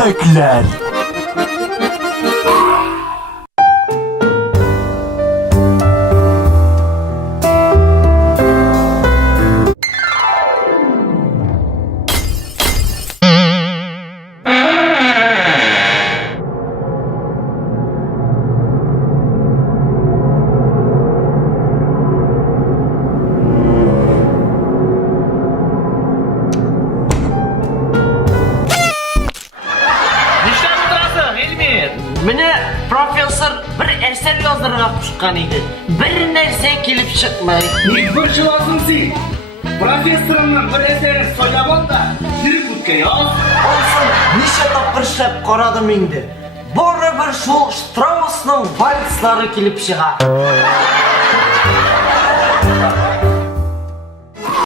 Eşekler. Mene profesör bir eser yazdırıp çıkan idi. Bir nerse kelip çıkmay. Bir şey lazımsın. Profesörümden bir eseri söyleyemem da yürü kutke yaz. Olsun, neçe tapkır işlep qaradım indi. Bora bir şu Strauss'ның valslары kelip çığa.